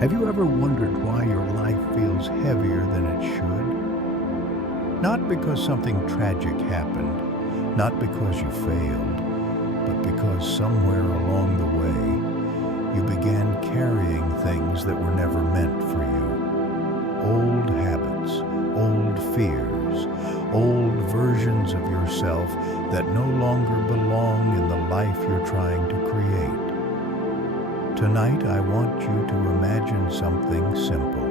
Have you ever wondered why your life feels heavier than it should? Not because something tragic happened, not because you failed, but because somewhere along the way, you began carrying things that were never meant for you. Old habits, old fears, old versions of yourself that no longer belong in the life you're trying to create. Tonight, I want you to imagine something simple.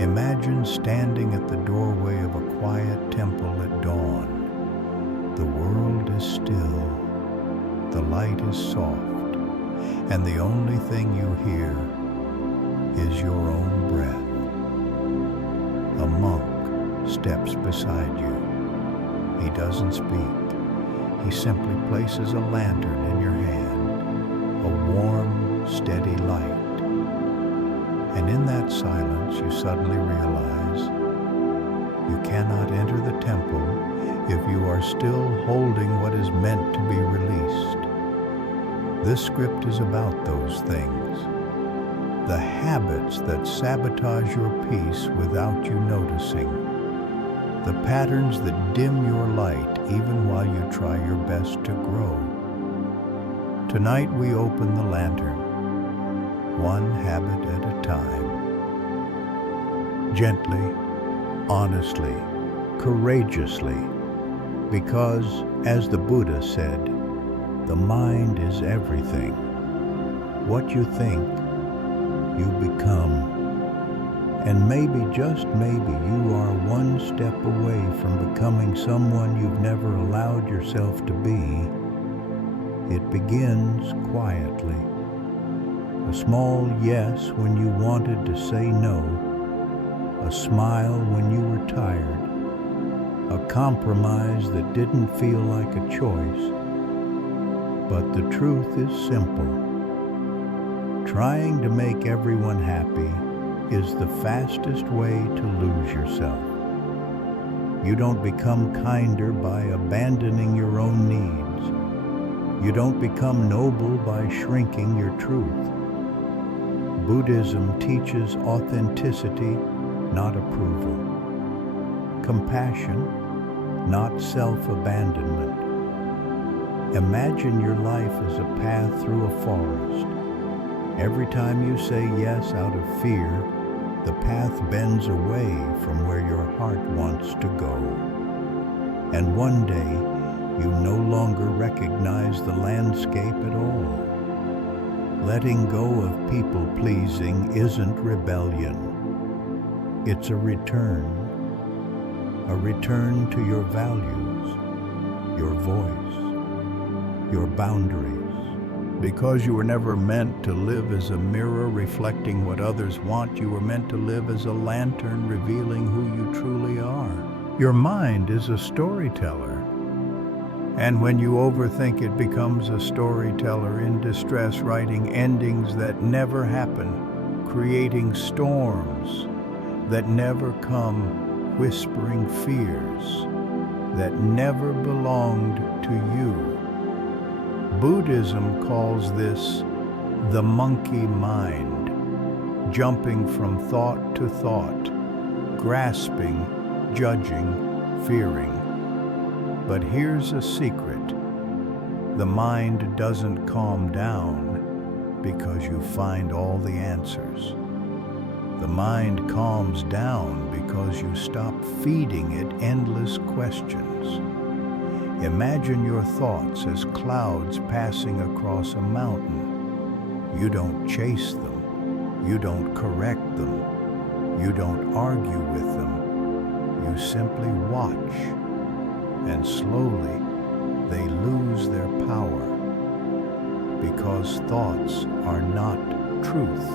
Imagine standing at the doorway of a quiet temple at dawn. The world is still, the light is soft, and the only thing you hear is your own breath. A monk steps beside you. He doesn't speak. He simply places a lantern in your hand, a warm, steady light. And in that silence, you suddenly realize you cannot enter the temple if you are still holding what is meant to be released. This script is about those things, the habits that sabotage your peace without you noticing, the patterns that dim your light even while you try your best to grow. Tonight we open the lantern, one habit at a time. Gently, honestly, courageously, because, as the Buddha said, the mind is everything. What you think, you become. And maybe, just maybe, you are one step away from becoming someone you've never allowed yourself to be. It begins quietly. A small yes when you wanted to say no. A smile when you were tired. A compromise that didn't feel like a choice. But the truth is simple. Trying to make everyone happy is the fastest way to lose yourself. You don't become kinder by abandoning your own needs. You don't become noble by shrinking your truth. Buddhism teaches authenticity, not approval. Compassion, not self-abandonment. Imagine your life as a path through a forest. Every time you say yes out of fear, the path bends away from where your heart wants to go. And one day, you no longer recognize the landscape at all. Letting go of people-pleasing isn't rebellion. It's a return to your values, your voice, your boundaries. Because you were never meant to live as a mirror reflecting what others want, you were meant to live as a lantern revealing who you truly are. Your mind is a storyteller. And when you overthink, it becomes a storyteller in distress, writing endings that never happen, creating storms that never come, whispering fears that never belonged to you. Buddhism calls this the monkey mind, jumping from thought to thought, grasping, judging, fearing. But here's a secret. The mind doesn't calm down because you find all the answers. The mind calms down because you stop feeding it endless questions. Imagine your thoughts as clouds passing across a mountain. You don't chase them. You don't correct them. You don't argue with them. You simply watch. And slowly, they lose their power. Because thoughts are not truth.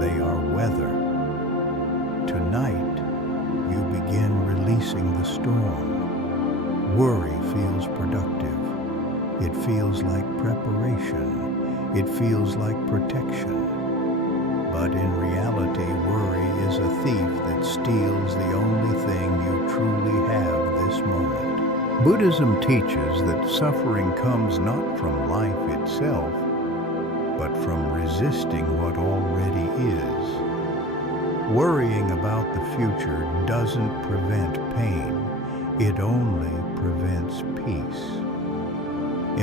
They are weather. Tonight, you begin releasing the storm. Worry feels productive. It feels like preparation. It feels like protection. But in reality, worry is a thief that steals the only thing you truly have this moment. Buddhism teaches that suffering comes not from life itself, but from resisting what already is. Worrying about the future doesn't prevent pain, it only prevents peace.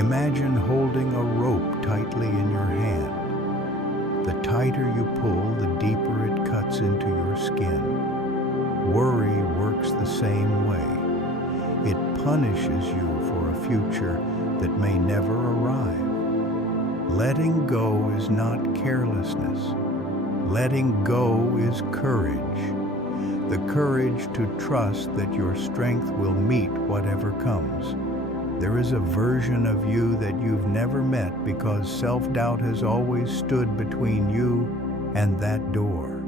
Imagine holding a rope tightly in your hand. The tighter you pull, the deeper it cuts into your skin. Worry works the same way. It punishes you for a future that may never arrive. Letting go is not carelessness. Letting go is courage. The courage to trust that your strength will meet whatever comes. There is a version of you that you've never met because self-doubt has always stood between you and that door.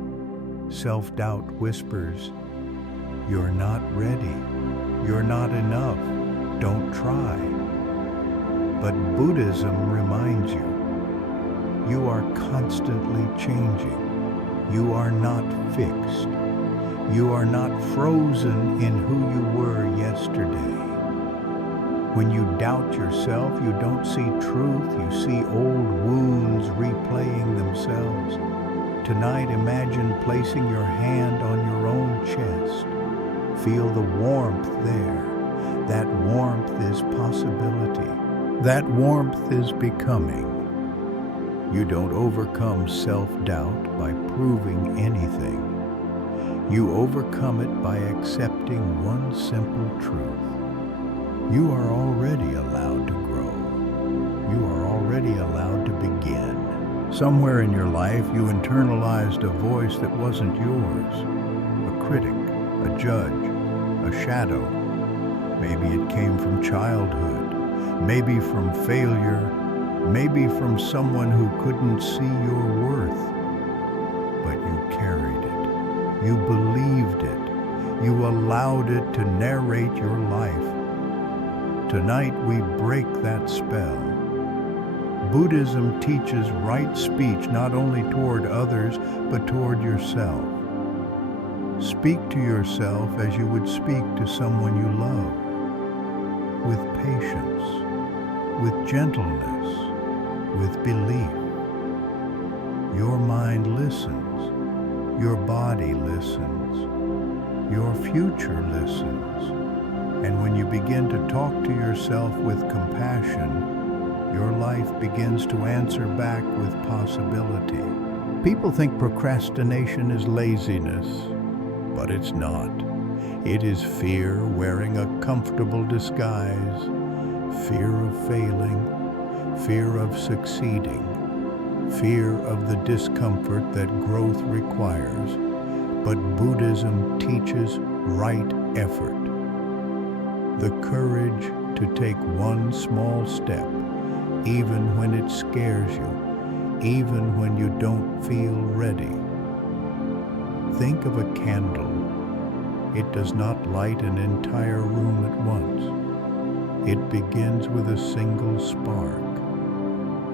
Self-doubt whispers, "You're not ready. You're not enough. Don't try." But Buddhism reminds you, you are constantly changing. You are not fixed. You are not frozen in who you were yesterday. When you doubt yourself, you don't see truth, you see old wounds replaying themselves. Tonight, imagine placing your hand on your own chest. Feel the warmth there. That warmth is possibility. That warmth is becoming. You don't overcome self-doubt by proving anything. You overcome it by accepting one simple truth. You are already allowed to grow. You are already allowed to begin. Somewhere in your life, you internalized a voice that wasn't yours. A critic, a judge, a shadow. Maybe it came from childhood, maybe from failure, maybe from someone who couldn't see your worth. But you carried it. You believed it. You allowed it to narrate your life. Tonight we break that spell. Buddhism teaches right speech not only toward others, but toward yourself. Speak to yourself as you would speak to someone you love, with patience, with gentleness, with belief. Your mind listens, your body listens, your future listens. And when you begin to talk to yourself with compassion, your life begins to answer back with possibility. People think procrastination is laziness, but it's not. It is fear wearing a comfortable disguise, fear of failing, fear of succeeding, fear of the discomfort that growth requires. But Buddhism teaches right effort. The courage to take one small step, even when it scares you, even when you don't feel ready. Think of a candle. It does not light an entire room at once. It begins with a single spark.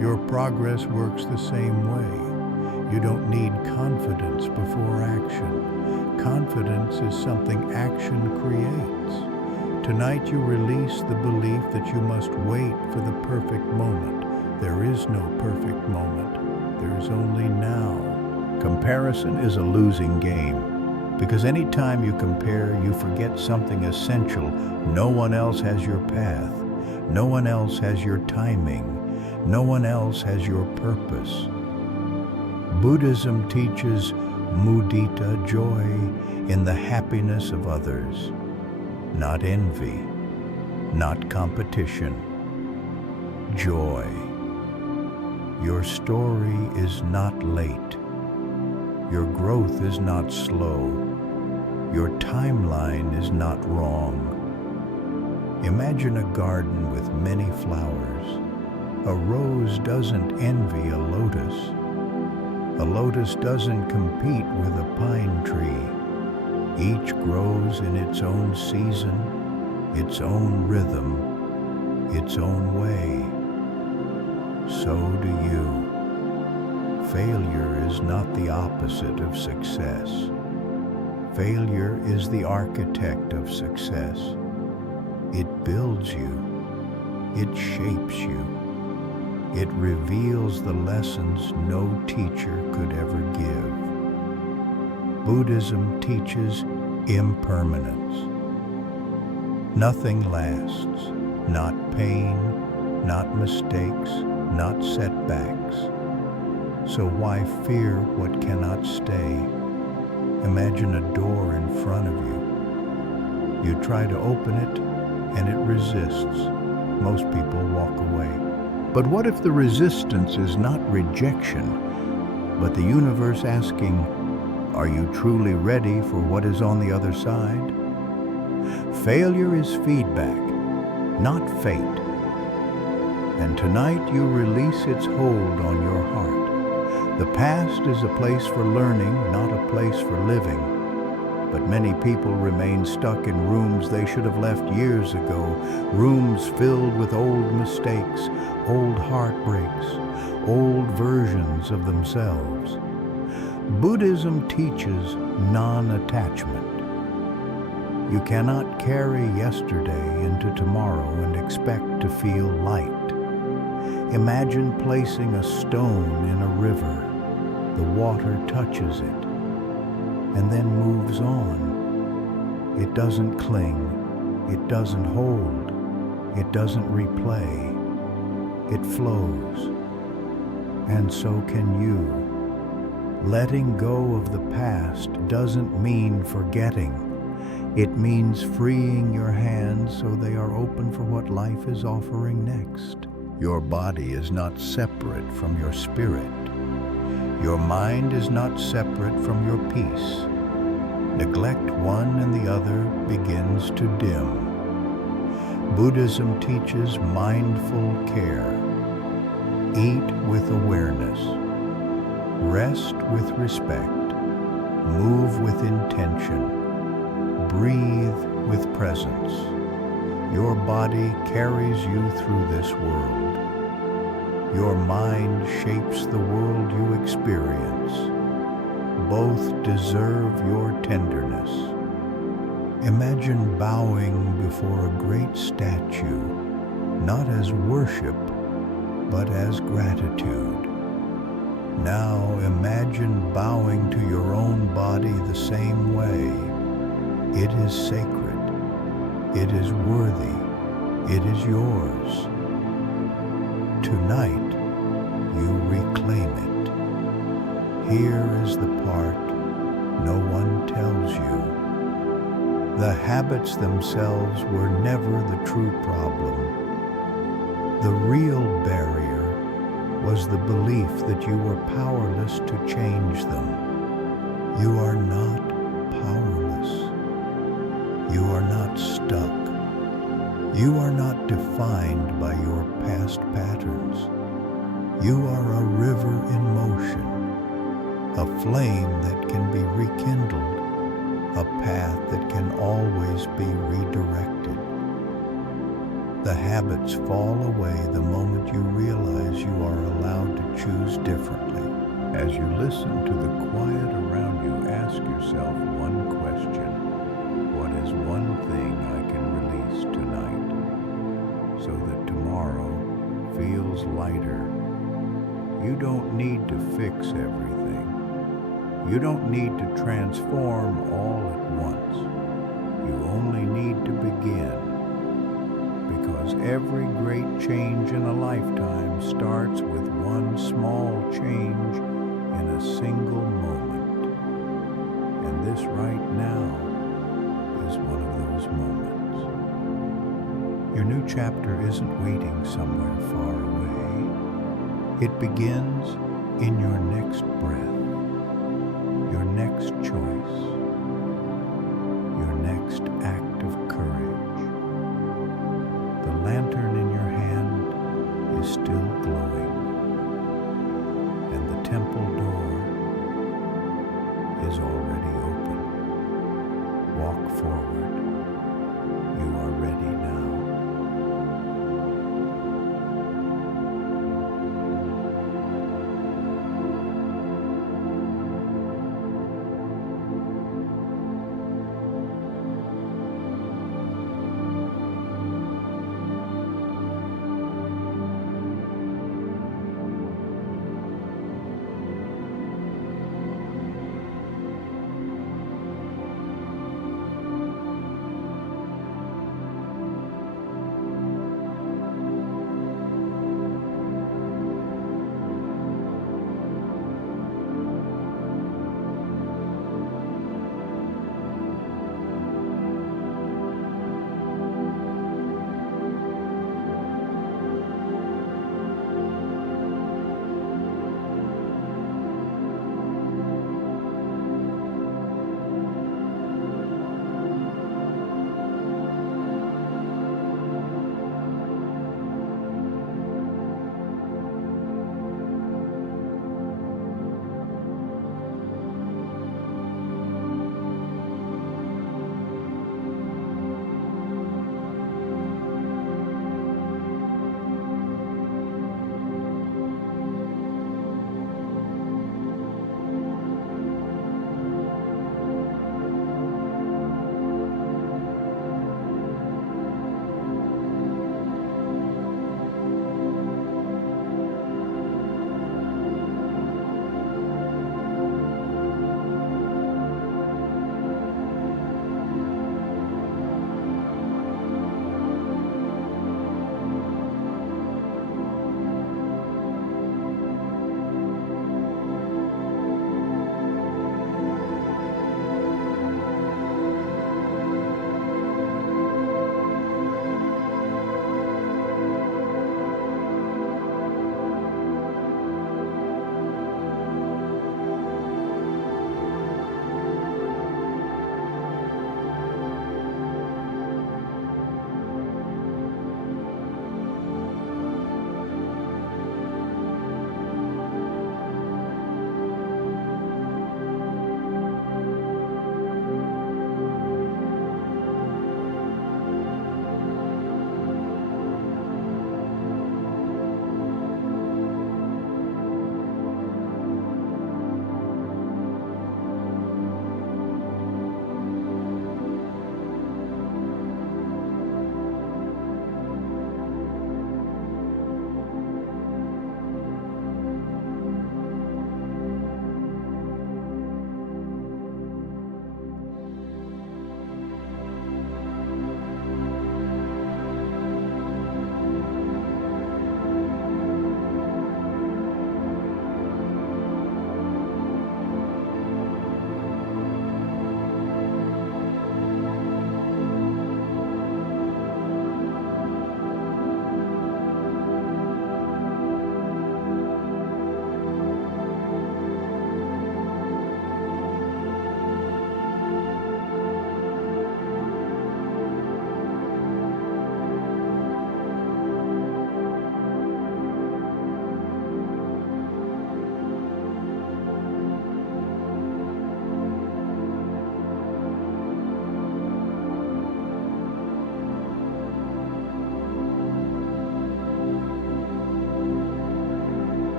Your progress works the same way. You don't need confidence before action. Confidence is something action creates. Tonight you release the belief that you must wait for the perfect moment. There is no perfect moment. There is only now. Comparison is a losing game, because anytime you compare, you forget something essential. No one else has your path. No one else has your timing. No one else has your purpose. Buddhism teaches mudita, joy in the happiness of others. Not envy, not competition, joy. Your story is not late. Your growth is not slow. Your timeline is not wrong. Imagine a garden with many flowers. A rose doesn't envy a lotus. A lotus doesn't compete with a pine tree. Each grows in its own season, its own rhythm, its own way. So do you. Failure is not the opposite of success. Failure is the architect of success. It builds you. It shapes you. It reveals the lessons no teacher could ever give. Buddhism teaches impermanence. Nothing lasts, not pain, not mistakes, not setbacks. So why fear what cannot stay? Imagine a door in front of you. You try to open it, and it resists. Most people walk away. But what if the resistance is not rejection, but the universe asking, are you truly ready for what is on the other side? Failure is feedback, not fate. And tonight you release its hold on your heart. The past is a place for learning, not a place for living. But many people remain stuck in rooms they should have left years ago, rooms filled with old mistakes, old heartbreaks, old versions of themselves. Buddhism teaches non-attachment. You cannot carry yesterday into tomorrow and expect to feel light. Imagine placing a stone in a river. The water touches it and then moves on. It doesn't cling, it doesn't hold, it doesn't replay. It flows, and so can you. Letting go of the past doesn't mean forgetting. It means freeing your hands so they are open for what life is offering next. Your body is not separate from your spirit. Your mind is not separate from your peace. Neglect one and the other begins to dim. Buddhism teaches mindful care. Eat with awareness. Rest with respect. Move with intention. Breathe with presence. Your body carries you through this world. Your mind shapes the world you experience. Both deserve your tenderness. Imagine bowing before a great statue, not as worship, but as gratitude. Now imagine bowing to your own body the same way. It is sacred. It is worthy. It is yours. Tonight, you reclaim it. Here is the part no one tells you. The habits themselves were never the true problem. The real barrier was the belief that you were powerless to change them. You are not powerless. You are not stuck. You are not defined by your past patterns. You are a river in motion, a flame that can be rekindled, a path that can always be redirected. The habits fall away the moment you realize you are allowed to choose differently. As you listen to the quiet around you, ask yourself one question. What is one thing I can release tonight so that tomorrow feels lighter? You don't need to fix everything. You don't need to transform all at once. You only need to begin. Because every great change in a lifetime starts with one small change in a single moment. And this right now is one of those moments. Your new chapter isn't waiting somewhere far away. It begins in your next breath, your next choice, your next act of courage. The lantern in your hand is still glowing, and the temple door is already open. Walk forward. You are ready now.